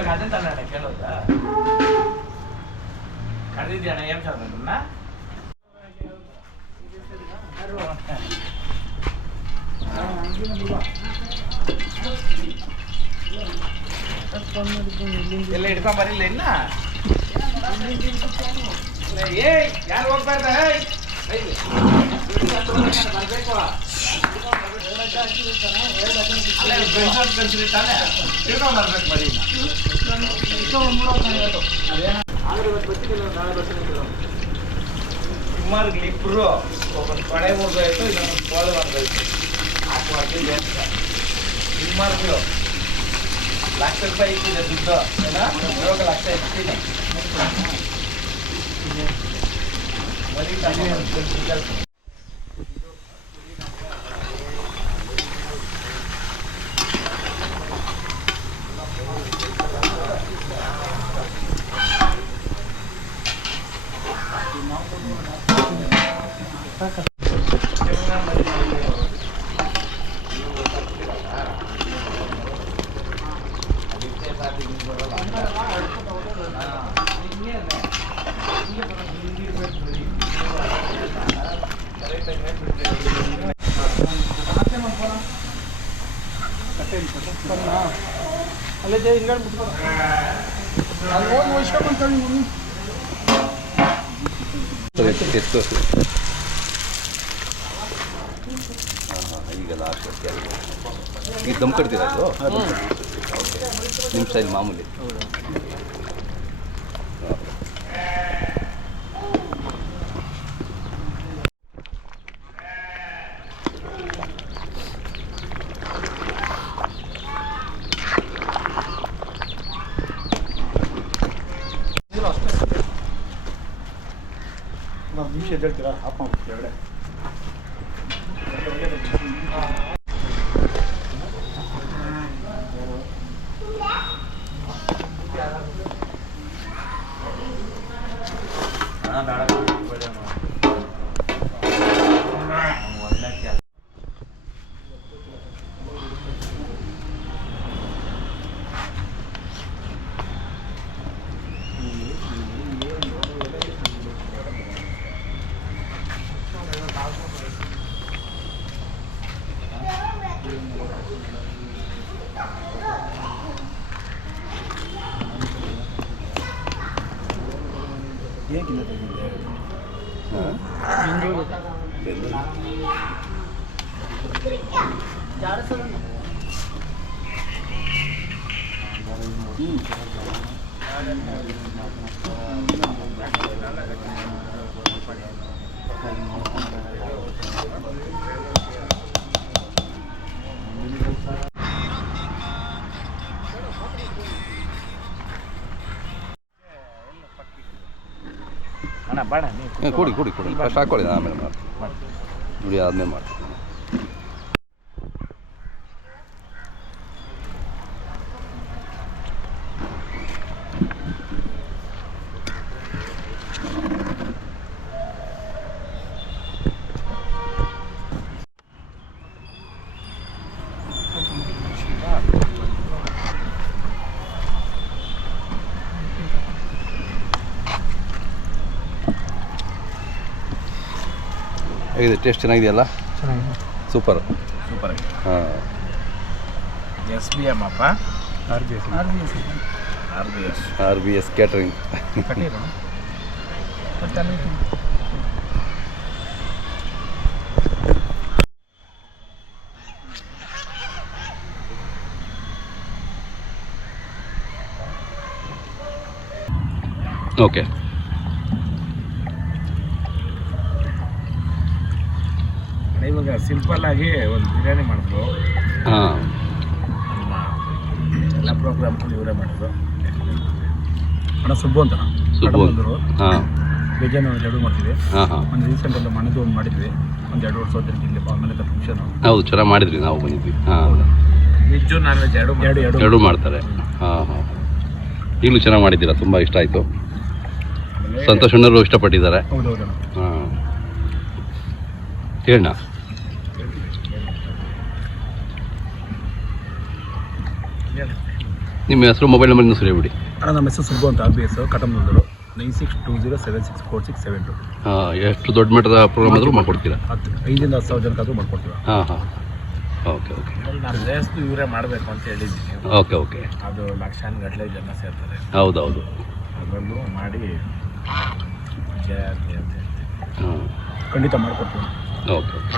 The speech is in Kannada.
ಇವಾಗ ಅದೇ ತಾನೇ ಕೇಳೋದಾ ಕರೆದಿದ್ಯಣ್ಣ ಏನು ಕೇಳ್ದನ್ನ ಎಲ್ಲ ಹಿಡ್ಕೊಂಡ್ ಬರಿಲ್ಲ ಇನ್ನ ಏ ಯಾರು ಹೋಗ್ಬಾರ್ದ ಬರ್ಬೇಕು ತಿಳ್ಕೊಂಡ್ ಬರ್ಬೇಕು ಬರೀ ಸುಮಾರು ಇಬ್ರು ಒಬ್ಬರು ಕೊಡೆ ಮುರಿದೋಯ್ತು ಇನ್ನೊಂದು ಕೋಳು ಬಂದೋಯ್ತು ಹಾಕುವಾಗ್ಲಿ ಸುಮಾರು ಲಕ್ಷ ರೂಪಾಯಿ ಇಟ್ಟಿದೆ ದುಡ್ಡು ಏನ ಲಕ್ಷ ಇಟ್ಟಿದೆ ಅಲ್ಲೇ ಹಿಂಗಡೆ ಬಿಟ್ಕೊಂಡು ಅಲ್ಲಿ ಹೋಗಿ ವಹಿಸ್ಕೊಂಡ್ಬಂತೇಳಿ ಮಮ್ಮಿ ಈಗ ಲಾಸ್ಟ್ ಈಗ ದಮ್ ಕಟ್ತೀರಾ ಅದು ನಿಮ್ಮ ಸ್ಟೈಲ್ ಮಾಮೂಲಿ ನಿಮಿಷ ಎದ್ದೇಳ್ತೀರಾ ಆಫ್ ಮಾಡ್ಬಿಡ್ತೀವಿ ಎರಡೆ ಹೇಗಿಲ್ಲ ಕೊಡಿ ಕೊಡಿ ಕೊಡಿ ಫಸ್ಟ್ ಹಾಕೊಳ್ಳಿ ಆಮೇಲೆ ಮಾಡಿ ನೋಡಿ ಆದ್ಮೇಲೆ ಮಾಡಿ ಹೇಗಿದೆ ಟೇಸ್ಟ್ ಚೆನ್ನಾಗಿದೆಯಲ್ಲ ಸೂಪರ್ ಸೂಪರ್ ಹಾಂ ಎಸ್ ಬಿ ಎಮ್ ಅಪ್ಪ R B S catering okay ಇವಾಗ ಸಿಂಪಲ್ ಆಗಿ ಒಂದು ಬಿರಿಯಾನಿ ಮಾಡಿದ್ರು ಹಾಂ ಎಲ್ಲ ಪ್ರೋಗ್ರಾಮ್ಗಳು ಇವರೇ ಮಾಡಿದ್ರು ಅಣ್ಣ ಸುಬ್ಬು ಅಂತ ಸುಬ್ಬು ಹಾಂ ವೆಜ್ ಎರಡು ಮಾಡ್ತೀವಿ ಹಾಂ ಹಾಂ ಒಂದು ರೀಸೆಂಟ್ ಒಂದು ಮನೆದು ಒಂದು ಮಾಡಿದ್ವಿ ಒಂದು 2 ವರ್ಷ ಹೋದ್ರೆ ಇಲ್ಲಿ ಆಮೇಲೆ ಫಂಕ್ಷನು ಹೌದು ಚೆನ್ನಾಗಿ ಮಾಡಿದ್ವಿ ನಾವು ಬಂದಿದ್ವಿ ಹಾಂ ವೆಜ್ಜು ನಾನ್ ವೆಜ್ ಎರಡು ಮಾಡ್ತಾರೆ ಹಾಂ ಹಾಂ ಈಗಲೂ ಚೆನ್ನಾಗಿ ಮಾಡಿದ್ದೀರಾ ತುಂಬ ಇಷ್ಟ ಆಯಿತು ಸಂತೋಷ್ ಅಣ್ಣರು ಇಷ್ಟಪಟ್ಟಿದ್ದಾರೆ ಹೌದೌದು ಹಾಂ ಹೇಳಣ್ಣ ನಿಮ್ಮ ಹೆಸರು ಮೊಬೈಲ್ ನಂಬರ್ ಇನ್ನೂ ಬಿಡಿ. ಅಣ್ಣ ನಮ್ಮ ಹೆಸರು ಸುಬ್ಬು ಅಂತ RBS ಕಟಮ್ನೂರು 9620764672. ಎಷ್ಟು ದೊಡ್ಡ ಮಟ್ಟದ ಪ್ರೋಗ್ರಾಮ್ ಆದರೂ ಮಾಡ್ಕೊಡ್ತೀರಾ? 5,000 10,000 ಜನಕ್ಕಾದ್ರೂ ಮಾಡ್ಕೊಡ್ತೀವಿ. ಹಾಂ ಹಾಂ ಓಕೆ ಓಕೆ ನಾನು ರೇಸ್ದು ಇವರೇ ಮಾಡಬೇಕು ಅಂತ ಹೇಳಿದ್ದೀನಿ. ಓಕೆ ಓಕೆ ಅದು ಲಕ್ಷಾನುಗಟ್ಟಲೆ ಜನ ಸೇರ್ತಾರೆ. ಹೌದೌದು ಅದರಲ್ಲೂ ಮಾಡಿ ಜಯ ಅಂತ ಹೇಳ್ತೀನಿ. ಹಾಂ ಖಂಡಿತ ಮಾಡ್ಕೊಡ್ತೀವಿ. Okay okay